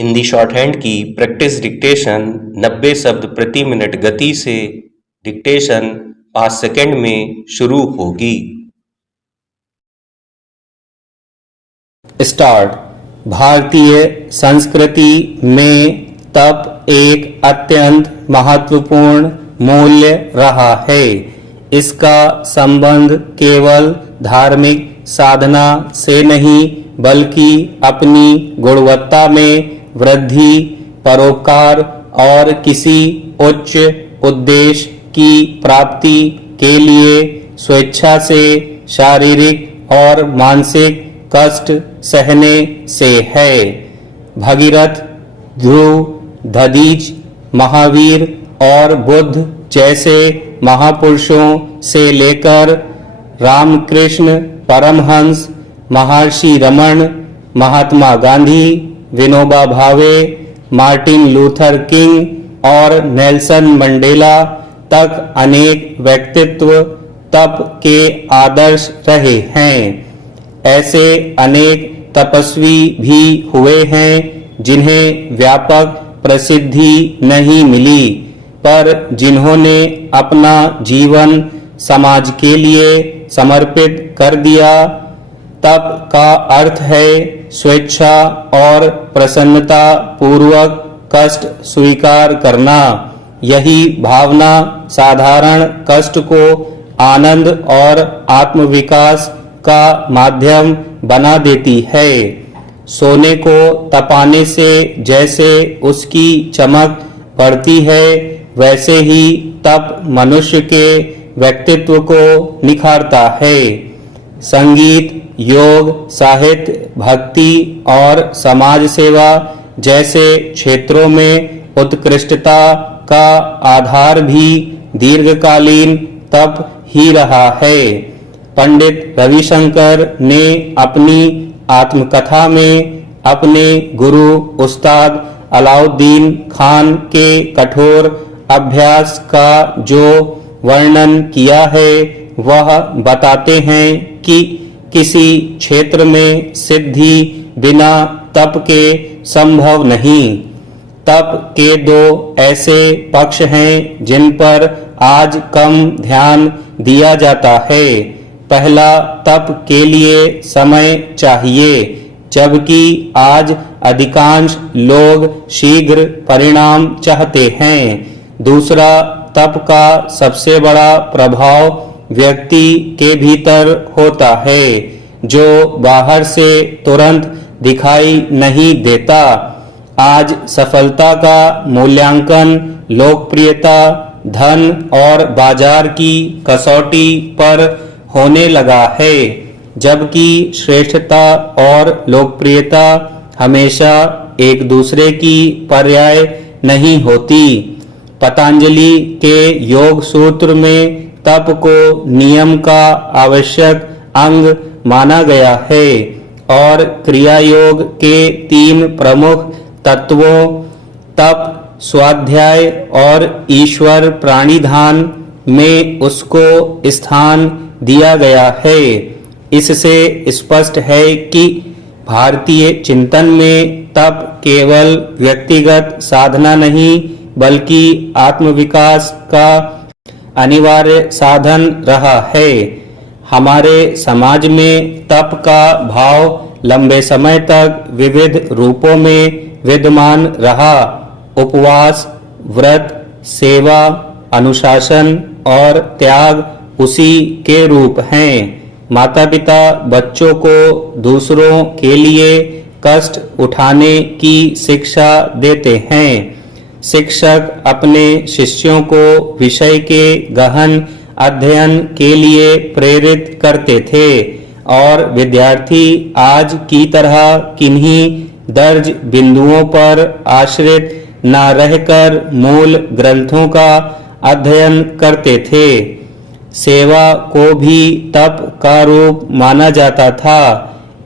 Hindi short hand की practice dictation 90 शब्द प्रति मिनट गति से डिक्टेशन 5 सेकंड में शुरू होगी। स्टार्ट। भारतीय संस्कृति में तप एक अत्यंत महत्वपूर्ण मूल्य रहा है। इसका संबंध केवल धार्मिक साधना से नहीं बल्कि अपनी गुणवत्ता में वृद्धि, परोपकार और किसी उच्च उद्देश्य की प्राप्ति के लिए स्वेच्छा से शारीरिक और मानसिक कष्ट सहने से है। भगीरथ, ध्रुव, दधीच, महावीर और बुद्ध जैसे महापुरुषों से लेकर रामकृष्ण परमहंस, महर्षि Raman, Mahatma Gandhi, Vinoba Bhave, Martin Luther king और नेल्सन मंडेला तक अनेक व्यक्तित्व तप के आदर्श रहे हैं। ऐसे अनेक तपस्वी भी हुए हैं जिन्हें व्यापक प्रसिद्धि नहीं मिली, पर जिन्होंने अपना जीवन समाज के लिए समर्पित कर दिया। तप का अर्थ है स्वेच्छा और प्रसन्नता पूर्वक कष्ट स्वीकार करना। यही भावना साधारण कष्ट को आनंद और आत्मविकास का माध्यम बना देती है। सोने को तपाने से जैसे उसकी चमक बढ़ती है, वैसे ही तप मनुष्य के व्यक्तित्व को निखारता है। संगीत, योग, साहित्य, भक्ति और समाज सेवा जैसे क्षेत्रों में उत्कृष्टता का आधार भी दीर्घकालीन तप ही रहा है। पंडित रविशंकर ने अपनी आत्मकथा में अपने गुरु उस्ताद अलाउद्दीन खान के कठोर अभ्यास का जो वर्णन किया है, वह बताते हैं कि किसी क्षेत्र में सिद्धि बिना तप के संभव नहीं। तप के दो ऐसे पक्ष हैं जिन पर आज कम ध्यान दिया जाता है। पहला, तप के लिए समय चाहिए, जबकि आज अधिकांश लोग शीघ्र परिणाम चाहते हैं। दूसरा, तप का सबसे बड़ा प्रभाव व्यक्ति के भीतर होता है, जो बाहर से तुरंत दिखाई नहीं देता। आज सफलता का मूल्यांकन लोकप्रियता, धन और बाजार की कसौटी पर होने लगा है, जबकि श्रेष्ठता और लोकप्रियता हमेशा एक दूसरे की पर्याय नहीं होती। पतंजलि के योग सूत्र में तप को नियम का आवश्यक अंग माना गया है और क्रिया योग के 3 प्रमुख तत्वों तप, स्वाध्याय और ईश्वर प्राणिधान में उसको स्थान दिया गया है। इससे स्पष्ट है कि भारतीय चिंतन में तप केवल व्यक्तिगत साधना नहीं बल्कि आत्मविकास का अनिवार्य साधन रहा है। हमारे समाज में तप का भाव लंबे समय तक विविध रूपों में विद्यमान रहा। उपवास, व्रत, सेवा, अनुशासन और त्याग उसी के रूप हैं। माता पिता बच्चों को दूसरों के लिए कष्ट उठाने की शिक्षा देते हैं। शिक्षक अपने शिष्यों को विषय के गहन अध्ययन के लिए प्रेरित करते थे और विद्यार्थी आज की तरह किन्हीं दर्ज बिंदुओं पर आश्रित न रहकर मूल ग्रंथों का अध्ययन करते थे। सेवा को भी तप का रूप माना जाता था।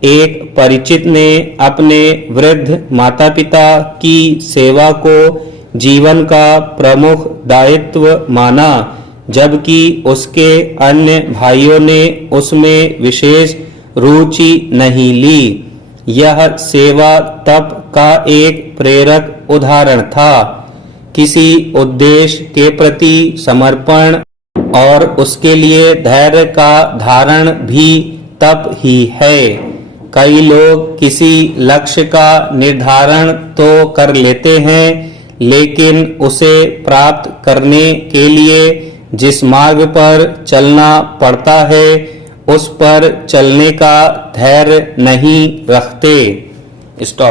एक परिचित ने अपने वृद्ध माता पिता की सेवा को जीवन का प्रमुख दायित्व माना, जबकि उसके अन्य भाइयों ने उसमें विशेष रुचि नहीं ली। यह सेवा तप का एक प्रेरक उदाहरण था। किसी उद्देश्य के प्रति समर्पण और उसके लिए धैर्य का धारण भी तप ही है। कई लोग किसी लक्ष्य का निर्धारण तो कर लेते हैं, लेकिन उसे प्राप्त करने के लिए जिस मार्ग पर चलना पड़ता है उस पर चलने का धैर्य नहीं रखते। स्टॉप।